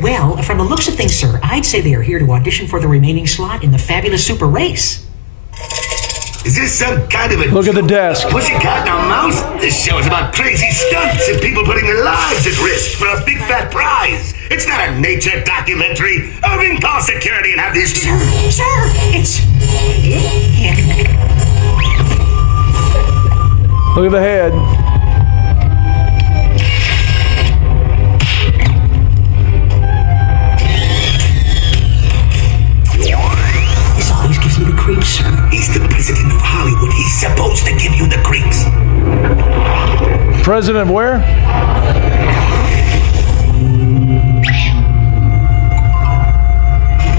Well, from the looks of things, sir, I'd say they are here to audition for the remaining slot in the fabulous super race. Is this some kind of a Look at the desk. pussycat and a mouse? This show is about crazy stunts and people putting their lives at risk for a big fat prize. It's not a nature documentary. Irving, call security and have these... Sir, it's... Look at the head. This always gives me the creeps, sir. He's the president of Hollywood. He's supposed to give you the creeps. President of where?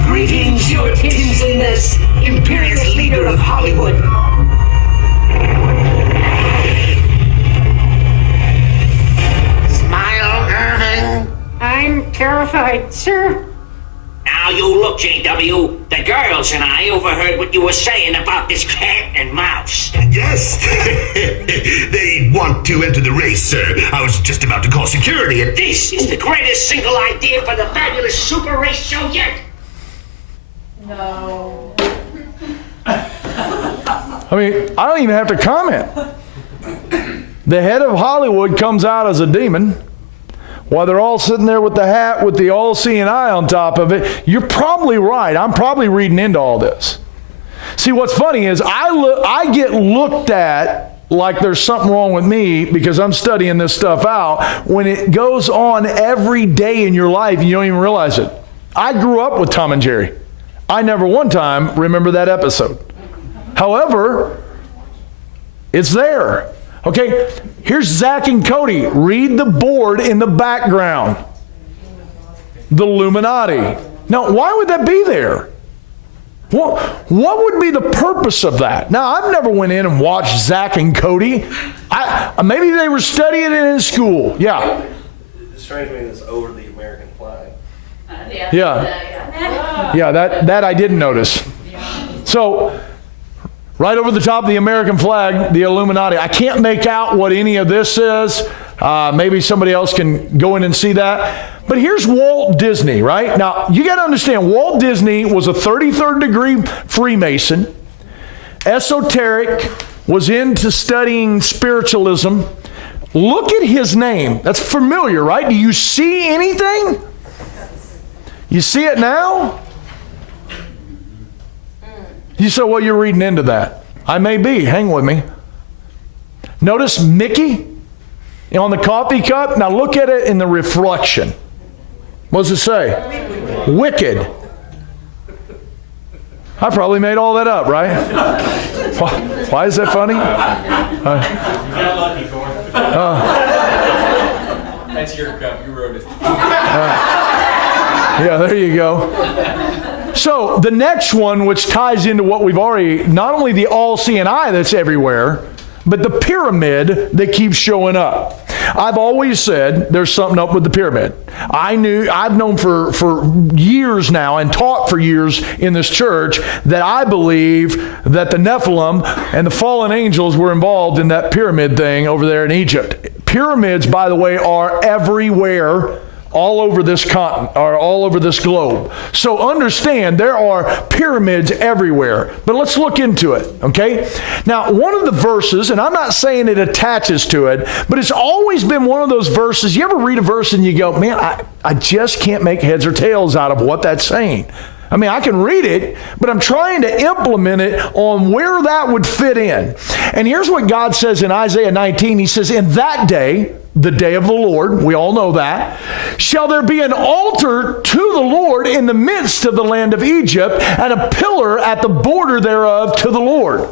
Greetings, your tinselness, imperious leader of Hollywood. Smile, Irving. I'm terrified, sir. Now you look, JW. The girls and I overheard what you were saying about this cat and mouse. Yes. They want to enter the race, sir. I was just about to call security and... This is the greatest single idea for the fabulous super race show yet. No. I mean, I don't even have to comment. The head of Hollywood comes out as a demon while they're all sitting there with the hat with the all-seeing eye on top of it. You're probably right. I'm probably reading into all this. See, what's funny is I get looked at like there's something wrong with me because I'm studying this stuff out when it goes on every day in your life and you don't even realize it. I grew up with Tom and Jerry. I never one time remember that episode. However, it's there. Okay, here's Zach and Cody. Read the board in the background. The Illuminati. Now, why would that be there? What would be the purpose of that? Now, I've never went in and watched Zach and Cody. Maybe they were studying it in school. Yeah. The strange thing is over the American flag. Yeah, that I didn't notice. So, right over the top of the American flag, the Illuminati. I can't make out what any of this is. Maybe somebody else can go in and see that. But here's Walt Disney, right? Now, you got to understand, Walt Disney was a 33rd degree Freemason, esoteric, was into studying spiritualism. Look at his name. That's familiar, right? Do you see anything? You see it now? You say, well, you're reading into that. I may be. Hang with me. Notice Mickey on the coffee cup. Now look at it in the reflection. What does it say? Wicked. I probably made all that up, right? Why is that funny? That's your cup. You wrote it. Yeah, there you go. So the next one, which ties into what we've already, not only the all-seeing eye that's everywhere, but the pyramid that keeps showing up. I've always said there's something up with the pyramid. I've known for years now and taught for years in this church that I believe that the Nephilim and the fallen angels were involved in that pyramid thing over there in Egypt. Pyramids, by the way, are everywhere. All over this continent, or all over this globe. So understand, there are pyramids everywhere. But let's look into it, okay? Now, one of the verses, and I'm not saying it attaches to it, but it's always been one of those verses. You ever read a verse and you go, man, I just can't make heads or tails out of what that's saying. I mean, I can read it, but I'm trying to implement it on where that would fit in. And here's what God says in Isaiah 19. He says, in that day, the day of the Lord, we all know that, shall there be an altar to the Lord in the midst of the land of Egypt, and a pillar at the border thereof to the Lord.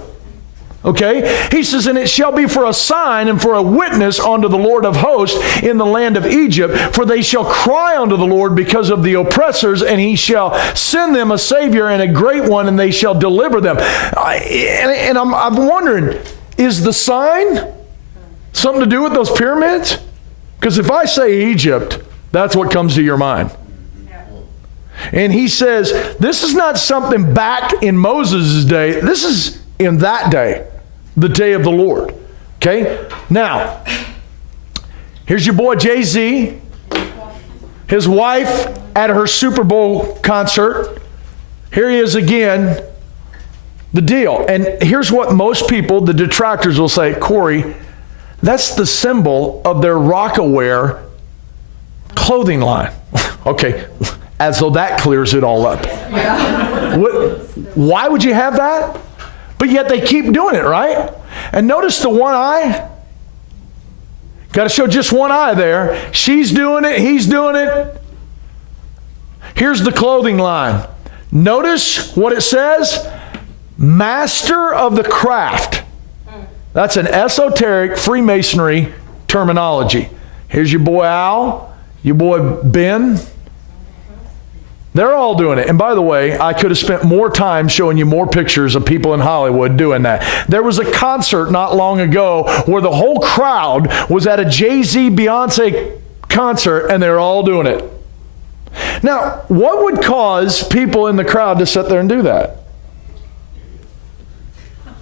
Okay? He says, and it shall be for a sign and for a witness unto the Lord of hosts in the land of Egypt, for they shall cry unto the Lord because of the oppressors, and he shall send them a Savior and a great one, and they shall deliver them. I'm wondering, is the sign something to do with those pyramids? Because if I say Egypt, that's what comes to your mind. And he says, this is not something back in Moses' day. This is in that day, the day of the Lord. Okay? Now, here's your boy Jay-Z, his wife, at her Super Bowl concert. Here he is again. The deal. And here's what most people, the detractors, will say, Corey, that's the symbol of their Rockaware clothing line. Okay, as though that clears it all up. Why would you have that? But yet they keep doing it, right? And notice the one eye. Got to show just one eye there. She's doing it. He's doing it. Here's the clothing line. Notice what it says. Master of the craft. That's an esoteric Freemasonry terminology. Here's your boy Al, your boy Ben. They're all doing it. And by the way, I could have spent more time showing you more pictures of people in Hollywood doing that. There was a concert not long ago where the whole crowd was at a Jay-Z, Beyonce concert, and they're all doing it. Now, what would cause people in the crowd to sit there and do that?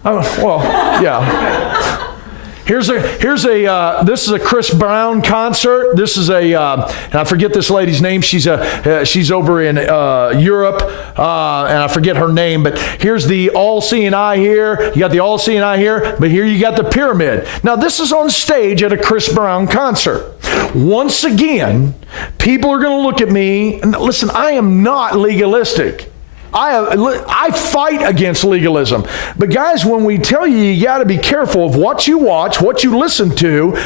Well, yeah. This is a Chris Brown concert. This is and I forget this lady's name. She's over in Europe, and I forget her name. But here's the all-seeing eye here. You got the all-seeing eye here, but here you got the pyramid. Now this is on stage at a Chris Brown concert. Once again, people are going to look at me and listen. I am not legalistic. I fight against legalism. But guys, when we tell you, you got to be careful of what you watch, what you listen to.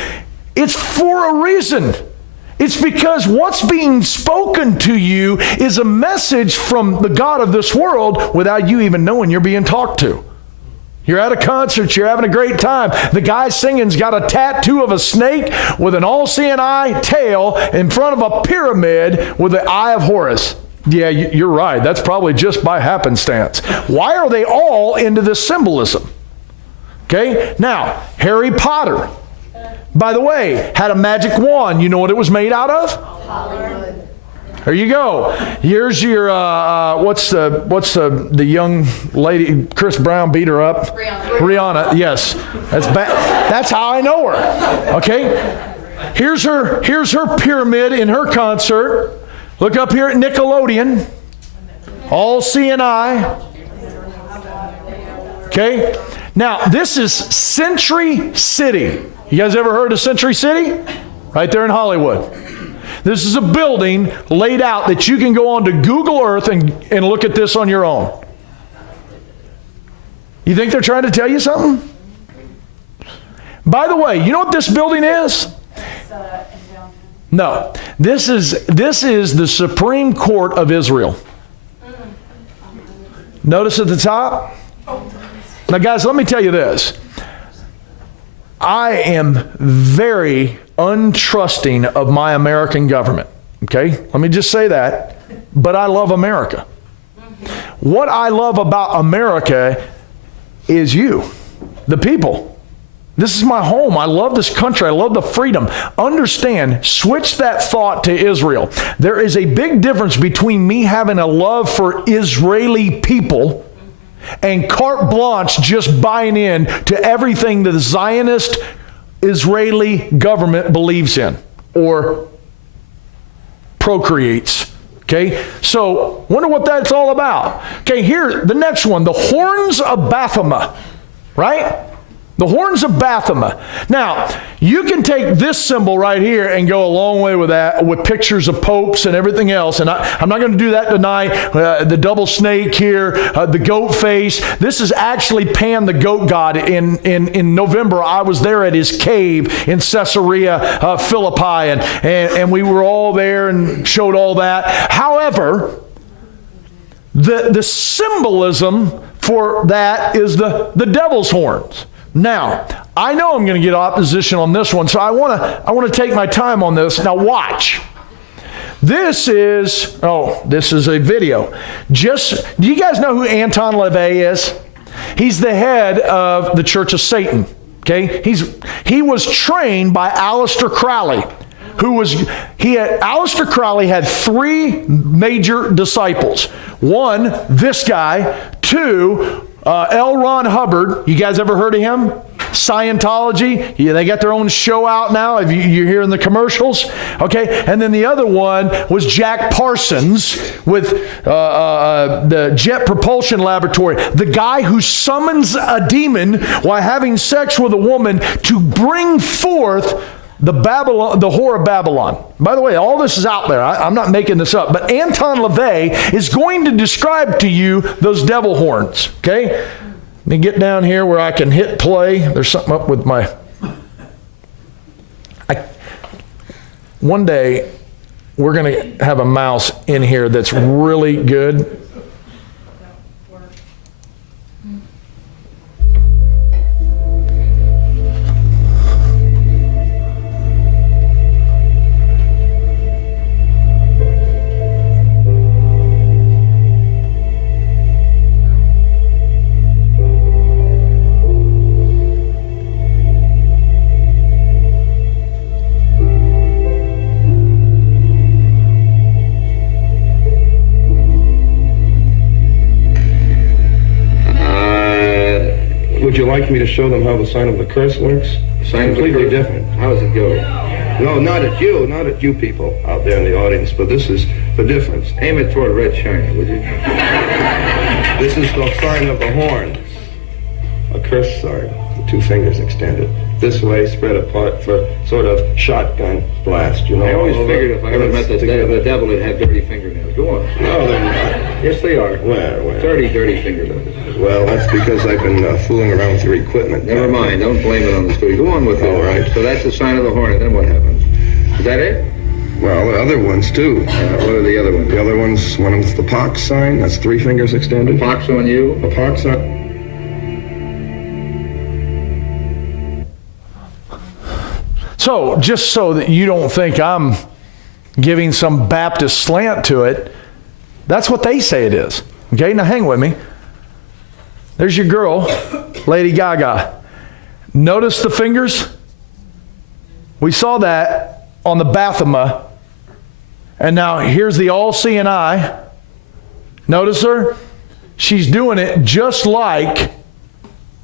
It's for a reason. It's because what's being spoken to you is a message from the God of this world without you even knowing you're being talked to. You're at a concert, you're having a great time. The guy singing's got a tattoo of a snake with an all-seeing eye tail in front of a pyramid with the eye of Horus. Yeah, you're right. That's probably just by happenstance. Why are they all into this symbolism? Okay, now, Harry Potter, by the way, had a magic wand. You know what it was made out of? Hollywood. There you go. Here's your, what's the young lady, Chris Brown beat her up? Rihanna, yes. That's how I know her. Okay, here's her pyramid in her concert. Look up here at Nickelodeon. All-seeing eye. Okay? Now, this is Century City. You guys ever heard of Century City? Right there in Hollywood. This is a building laid out that you can go on to Google Earth and look at this on your own. You think they're trying to tell you something? By the way, you know what this building is? No, this is the Supreme Court of Israel. Notice at the top. Now, guys, let me tell you this. I am very untrusting of my American government. Okay, let me just say that. But I love America. What I love about America is you, the people. This is my home. I love this country. I love the freedom. Understand, switch that thought to Israel. There is a big difference between me having a love for Israeli people and carte blanche just buying in to everything the Zionist Israeli government believes in or procreates. Okay, so wonder what that's all about. Okay, here, the next one, the horns of Baphomet, right? The horns of Baphomet. Now, you can take this symbol right here and go a long way with that, with pictures of popes and everything else. And I'm not going to do that tonight. The double snake here, the goat face. This is actually Pan, the goat god. In November, I was there at his cave in Caesarea Philippi, and we were all there and showed all that. However, the symbolism for that is the devil's horns. Now, I know I'm going to get opposition on this one, so I want to take my time on this. Now watch. This is a video. Do you guys know who Anton LaVey is? He's the head of the Church of Satan. Okay? He was trained by Aleister Crowley. Aleister Crowley had three major disciples. One, this guy. Two, L. Ron Hubbard. You guys ever heard of him? Scientology. Yeah, they got their own show out now. If you're hearing the commercials. Okay. And then the other one was Jack Parsons with the Jet Propulsion Laboratory. The guy who summons a demon while having sex with a woman to bring forth the whore of Babylon. By the way, all this is out there. I'm not making this up. But Anton LaVey is going to describe to you those devil horns. Okay? Let me get down here where I can hit play. There's something up with my... One day, we're going to have a mouse in here that's really good. Would you like me to show them how the sign of the curse works? Sign of the completely curse? different. How does it go? No, not at you people out there in the audience, but this is the difference. Aim it toward Red China, would you? This is the sign of the horns. A curse sign, the two fingers extended. This way, spread apart for sort of shotgun blast, you know. I always figured if I ever met the together. devil, he'd have dirty fingernails. Go on. No, they're not. Yes, they are. Where? Dirty fingernails. Well, that's because I've been fooling around with your equipment. Never mind. Don't blame it on the story. Go on with it. All right. So that's the sign of the horn, and then what happens? Is that it? Well, the other ones, too. What are the other ones? The other ones, one of them's the pox sign. That's three fingers extended. Pox on you? The pox sign. So, just so that you don't think I'm giving some Baptist slant to it, that's what they say it is. Okay, now hang with me. There's your girl, Lady Gaga. Notice the fingers? We saw that on the Baphomet. And now here's the all-seeing eye. Notice her? She's doing it just like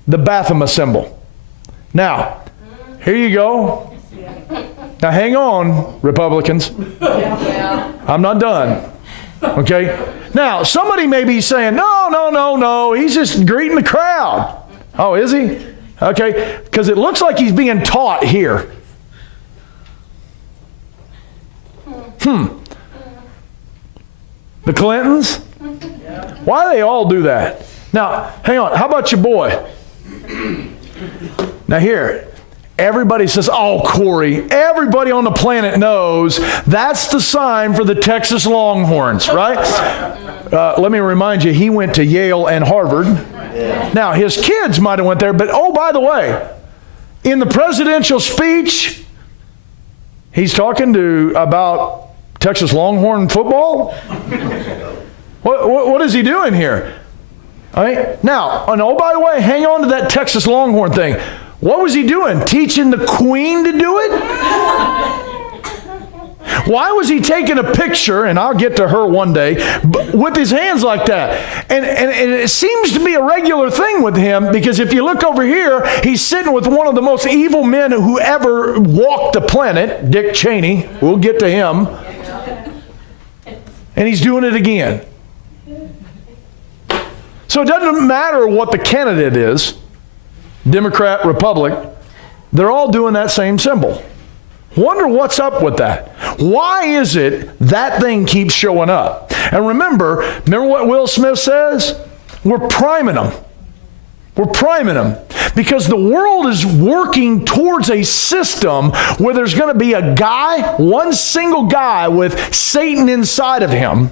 the Baphomet symbol. Now, here you go. Now hang on, Republicans. I'm not done. Okay? Now, somebody may be saying, no, he's just greeting the crowd. Oh, is he? Okay, because it looks like he's being taught here. The Clintons? Why do they all do that? Now, hang on. How about your boy? Now here, everybody says, oh, Corey, everybody on the planet knows that's the sign for the Texas Longhorns, right? Let me remind you, he went to Yale and Harvard. Now, his kids might have went there, but oh, by the way, in the presidential speech, he's talking about Texas Longhorn football? What is he doing here? All right? Now, and oh, by the way, hang on to that Texas Longhorn thing. What was he doing? Teaching the Queen to do it? Why was he taking a picture, and I'll get to her one day, with his hands like that? And it seems to be a regular thing with him, because if you look over here, he's sitting with one of the most evil men who ever walked the planet, Dick Cheney. We'll get to him. And he's doing it again. So it doesn't matter what the candidate is, Democrat, Republic, they're all doing that same symbol. Wonder what's up with that. Why is it that thing keeps showing up? And remember what Will Smith says? We're priming them. We're priming them. Because the world is working towards a system where there's going to be a guy, one single guy with Satan inside of him,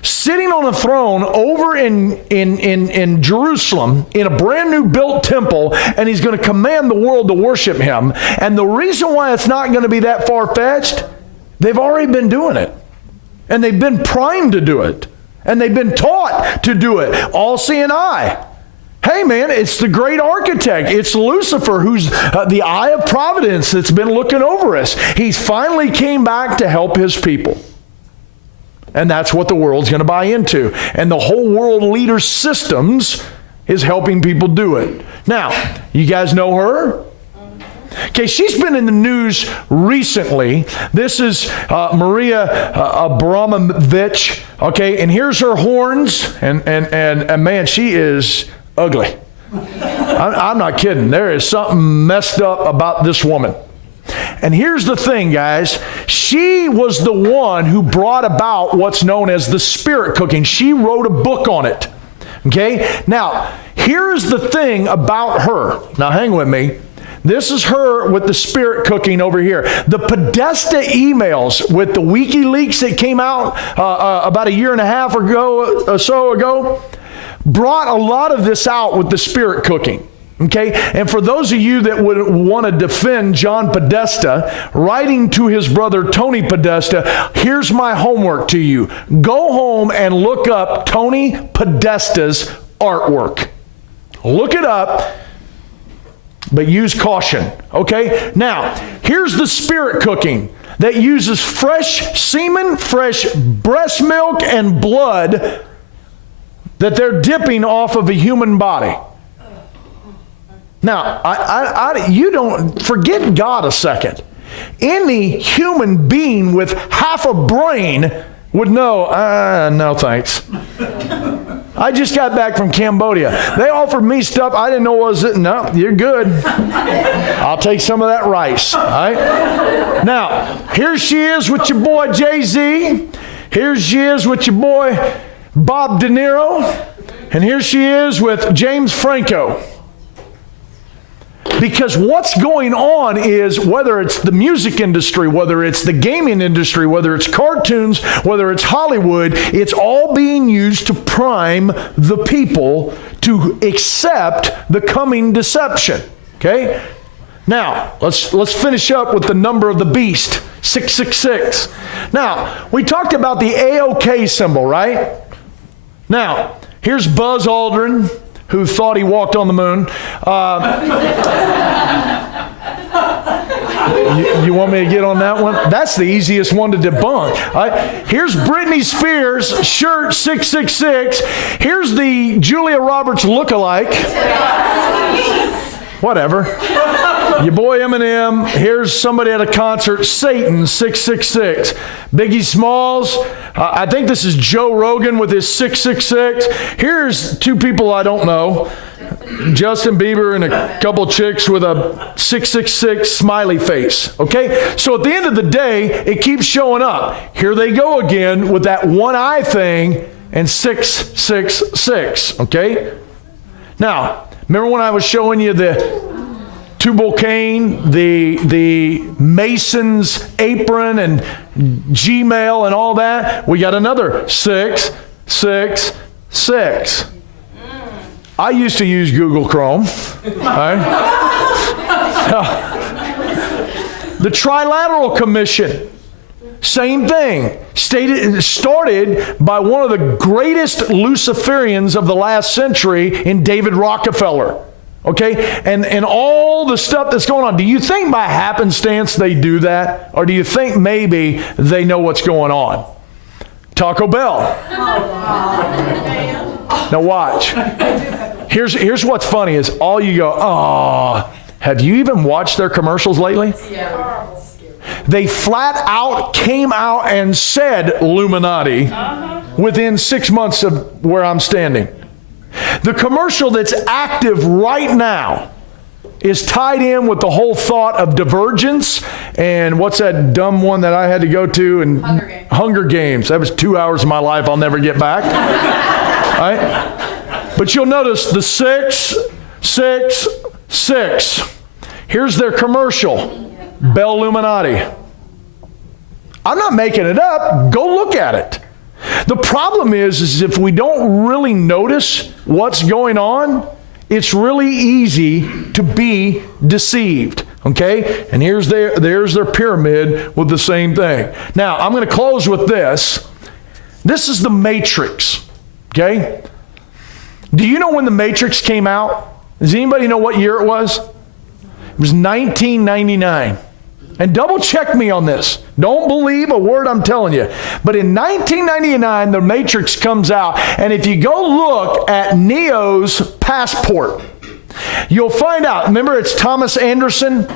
sitting on a throne over in Jerusalem in a brand new built temple, and he's going to command the world to worship him. And the reason why it's not going to be that far-fetched, they've already been doing it. And they've been primed to do it. And they've been taught to do it. All-seeing eye. Hey man, it's the great architect. It's Lucifer, who's the eye of providence that's been looking over us. He's finally came back to help his people. And that's what the world's going to buy into. And the whole world leader systems is helping people do it. Now, you guys know her? Okay, she's been in the news recently. This is Maria Abramovich. Okay, and here's her horns, and man, she is ugly. I'm not kidding. There is something messed up about this woman. And here's the thing, guys. She was the one who brought about what's known as the spirit cooking. She wrote a book on it. Okay, now here's the thing about her. Now hang with me. This is her with the spirit cooking over here. The Podesta emails with the WikiLeaks that came out about a year and a half or so ago brought a lot of this out with the spirit cooking. Okay, and for those of you that would want to defend John Podesta, writing to his brother Tony Podesta, here's my homework to you. Go home and look up Tony Podesta's artwork. Look it up. But use caution, okay? Now, here's the spirit cooking that uses fresh semen, fresh breast milk, and blood that they're dipping off of a human body. Now, you don't forget God a second. Any human being with half a brain would know, no thanks. I just got back from Cambodia. They offered me stuff I didn't know was it. No, you're good. I'll take some of that rice. All right? Now, here she is with your boy Jay-Z. Here she is with your boy Bob De Niro. And here she is with James Franco. Because what's going on is, whether it's the music industry, whether it's the gaming industry, whether it's cartoons, whether it's Hollywood, it's all being used to prime the people to accept the coming deception. Okay? Now, let's finish up with the number of the beast, 666. Now, we talked about the AOK symbol, right? Now, here's Buzz Aldrin, who thought he walked on the moon. You want me to get on that one? That's the easiest one to debunk. Here's Britney Spears, shirt 666. Here's the Julia Roberts lookalike. Whatever. Your boy Eminem. Here's somebody at a concert, Satan, 666. Biggie Smalls. I think this is Joe Rogan with his 666. Here's two people I don't know. Justin Bieber and a couple chicks with a 666 smiley face. Okay? So at the end of the day, it keeps showing up. Here they go again with that one eye thing and 666. Okay? Now, remember when I was showing you the Tubal Cain, the Mason's apron and Gmail and all that? We got another 666. I used to use Google Chrome. Right? The Trilateral Commission, same thing. Started by one of the greatest Luciferians of the last century in David Rockefeller. Okay? And all the stuff that's going on. Do you think by happenstance they do that? Or do you think maybe they know what's going on? Taco Bell. Now watch. Here's what's funny is all you go, oh, have you even watched their commercials lately? Yeah. They flat out came out and said Illuminati within 6 months of where I'm standing. The commercial that's active right now is tied in with the whole thought of divergence and what's that dumb one that I had to go to? And Hunger Games. That was 2 hours of my life I'll never get back. Right? But you'll notice the 666. Here's their commercial. Bell Illuminati. I'm not making it up. Go look at it. The problem is if we don't really notice what's going on, it's really easy to be deceived. Okay? And there's their pyramid with the same thing. Now, I'm going to close with this. This is the Matrix. Okay? Do you know when the Matrix came out? Does anybody know what year it was? It was 1999. And double check me on this. Don't believe a word I'm telling you. But in 1999, the Matrix comes out. And if you go look at Neo's passport, You'll find out. Remember, it's Thomas Anderson.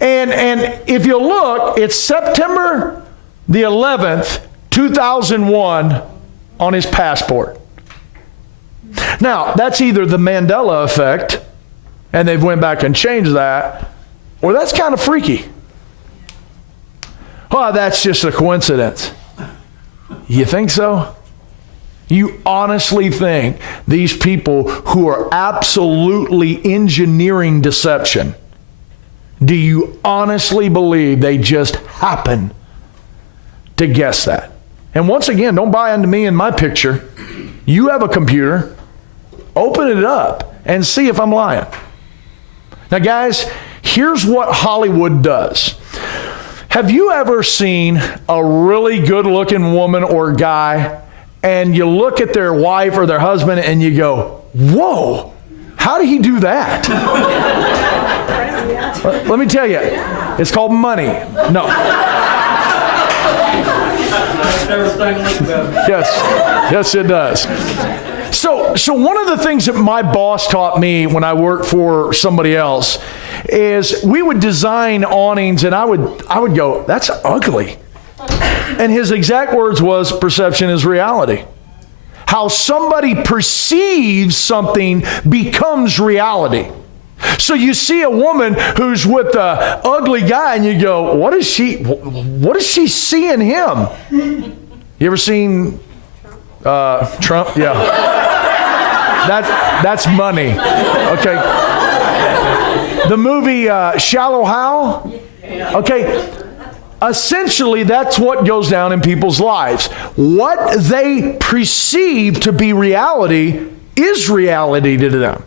And if you look, it's September the 11th, 2001 on his passport. Now, that's either the Mandela effect, and they've went back and changed that, or that's kind of freaky. Oh, that's just a coincidence. You think so? You honestly think these people who are absolutely engineering deception, do you honestly believe they just happen to guess that? And once again, don't buy into me and my picture. You have a computer, open it up and see if I'm lying. Now, guys, here's what Hollywood does. Have you ever seen a really good-looking woman or guy, and you look at their wife or their husband and you go, whoa, how did he do that? Let me tell you, it's called money. No. Yes, it does. So one of the things that my boss taught me when I worked for somebody else is we would design awnings, and I would go, that's ugly. And his exact words was, perception is reality. How somebody perceives something becomes reality. So you see a woman who's with the ugly guy, and you go, what does she see in him? You ever seen Trump? Yeah. That's money. Okay. The movie Shallow Hal? Okay. Essentially, that's what goes down in people's lives. What they perceive to be reality is reality to them.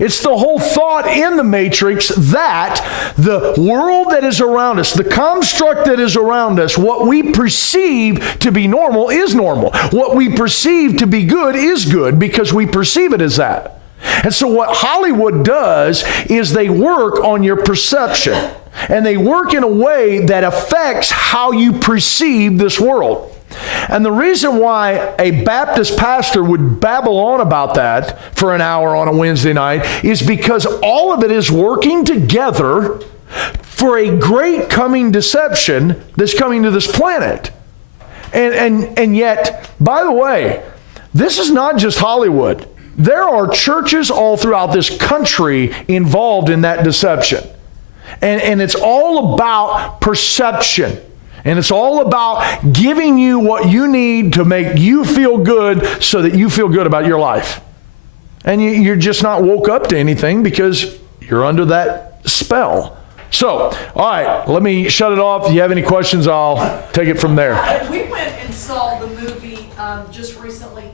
It's the whole thought in the matrix that the world that is around us, the construct that is around us, what we perceive to be normal is normal. What we perceive to be good is good because we perceive it as that. And so what Hollywood does is they work on your perception. And they work in a way that affects how you perceive this world. And the reason why a Baptist pastor would babble on about that for an hour on a Wednesday night is because all of it is working together for a great coming deception that's coming to this planet. And yet, by the way, this is not just Hollywood. There are churches all throughout this country involved in that deception. And it's all about perception. And it's all about giving you what you need to make you feel good so that you feel good about your life. And you're just not woke up to anything because you're under that spell. So, all right, let me shut it off. If you have any questions, I'll take it from there. We went and saw the movie just recently.